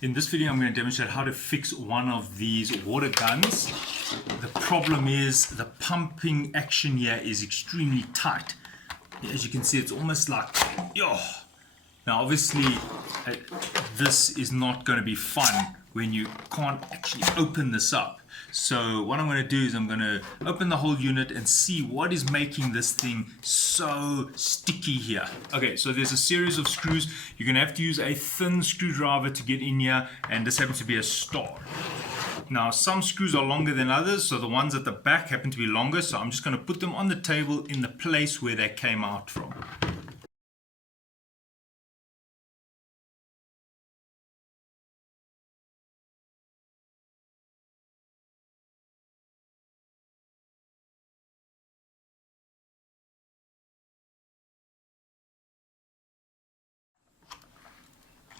In this video, I'm going to demonstrate how to fix one of these water guns. The problem is the pumping action here is extremely tight. As you can see, it's almost like, yo. Now, obviously, this is not going to be fun when you can't actually open this up. So what I'm going to do is I'm going to open the whole unit and see what is making this thing so sticky here. Okay, so there's a series of screws. You're going to have to use a thin screwdriver to get in here, and this happens to be a star. Now, some screws are longer than others, so the ones at the back happen to be longer, so I'm just going to put them on the table in the place where they came out from.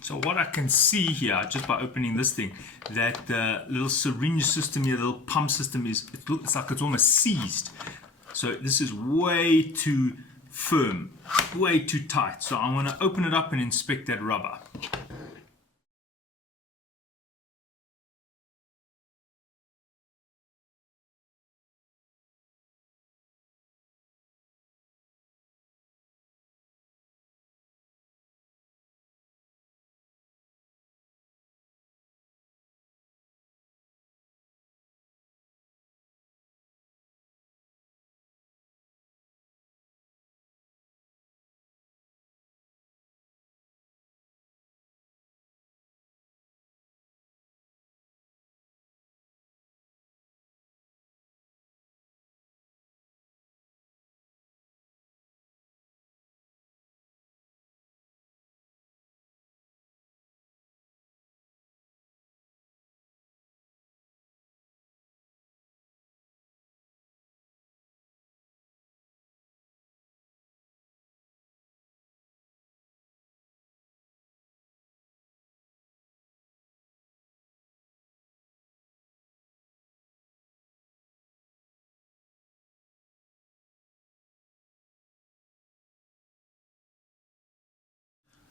So what I can see here, just by opening this thing, that the little syringe system here, the little pump system it's like it's almost seized. So this is way too firm, way too tight. So I'm going to open it up and inspect that rubber.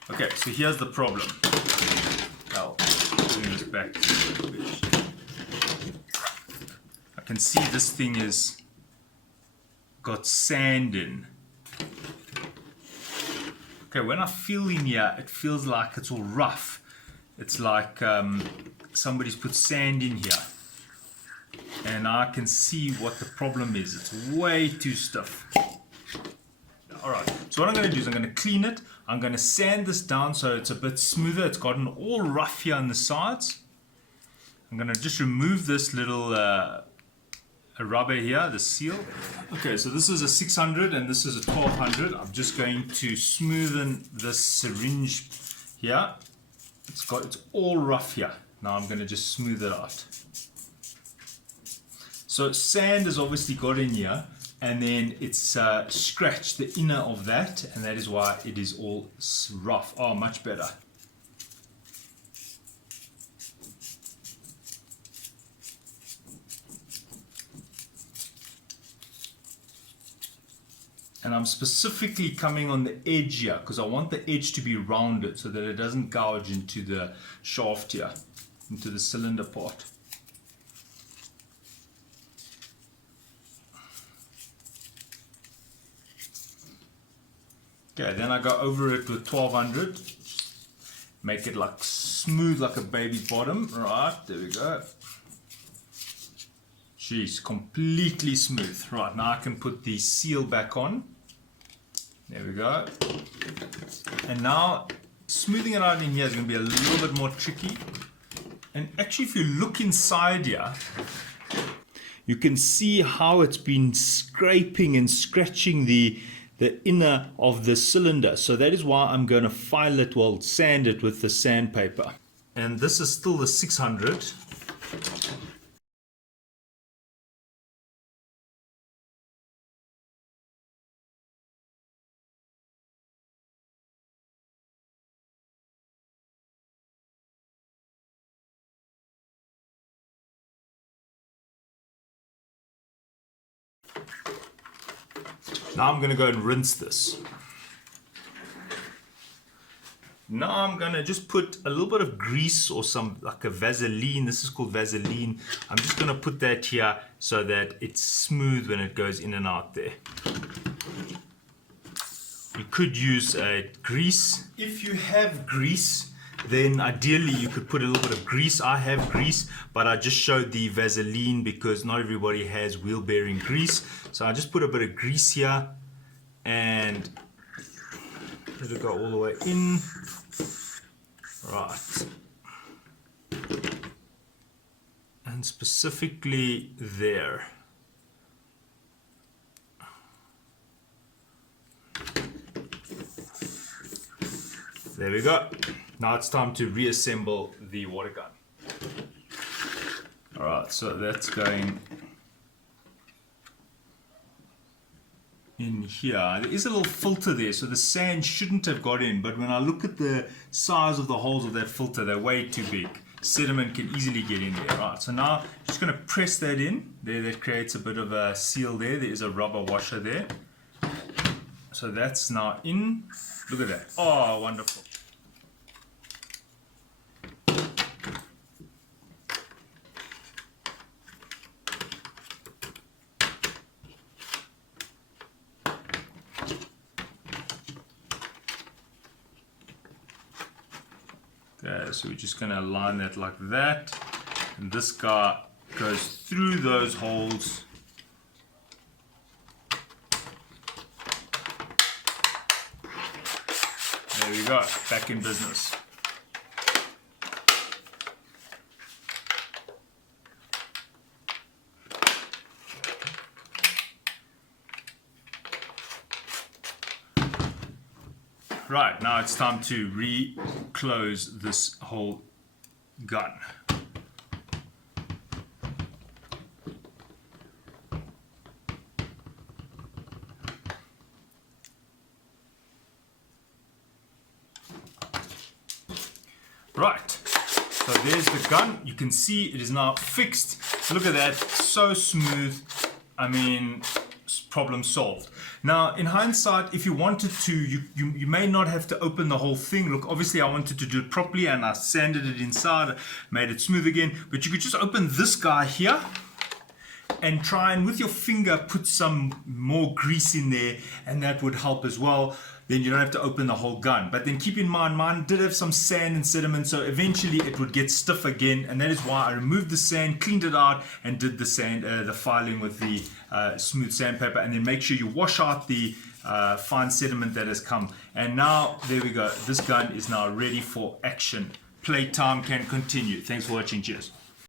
Okay, so here's the problem. I'll bring this back a little bit. I can see this thing is got sand in. Okay, when I feel in here, it feels like it's all rough. It's like somebody's put sand in here. And I can see what the problem is. It's way too stiff. Alright, so what I'm going to do is I'm going to clean it. I'm going to sand this down so it's a bit smoother. It's gotten all rough here on the sides. I'm going to just remove this little rubber here, the seal. Okay, so this is a 600 and this is a 1200. I'm just going to smoothen this syringe here. It's all rough here. Now I'm going to just smooth it out. So sand has obviously got in here, and then it's scratched the inner of that, and that is why it is all rough. Oh, much better. And I'm specifically coming on the edge here because I want the edge to be rounded so that it doesn't gouge into the shaft here, into the cylinder part. Okay, then I go over it with 1200, make it like smooth like a baby's bottom. Right, there we go. Jeez, completely smooth. Right, now I can put the seal back on. There we go. And now smoothing it out in here is going to be a little bit more tricky. And actually, if you look inside here, you can see how it's been scraping and scratching the inner of the cylinder. So that is why I'm going to file it, well, sand it with the sandpaper. And this is still the 600. Now I'm going to go and rinse this. Now I'm gonna just put a little bit of grease or some like a Vaseline. This is called Vaseline. I'm just gonna put that here so that it's smooth when it goes in and out there. You could use grease. If you have grease, then ideally you could put a little bit of grease. I have grease, but I just showed the Vaseline because not everybody has wheel bearing grease. So I just put a bit of grease here and let it go all the way in. Right. And specifically there. There we go. Now it's time to reassemble the water gun. Alright, so that's going in here. There is a little filter there, so the sand shouldn't have got in, but when I look at the size of the holes of that filter, they're way too big. Sediment can easily get in there. Right, so now I'm just going to press that in. There, that creates a bit of a seal there. There is a rubber washer there. So that's now in. Look at that. Oh, wonderful. Okay, so we're just going to align that like that. And this guy goes through those holes. There we go, back in business. Right, now it's time to re-close this whole gun. Right, so there's the gun. You can see it is now fixed. Look at that, so smooth. I mean, problem solved. Now, in hindsight, if you wanted to, you may not have to open the whole thing. Look, obviously I wanted to do it properly and I sanded it inside, made it smooth again, but you could just open this guy here and try and with your finger put some more grease in there, and that would help as well. Then you don't have to open the whole gun. But then keep in mind, mine did have some sand and sediment, so eventually it would get stiff again, and that is why I removed the sand, cleaned it out, and did the filing with the smooth sandpaper. And then make sure you wash out the fine sediment that has come. And now, there we go. This gun is now ready for action. Playtime can continue. Thanks for watching. Cheers.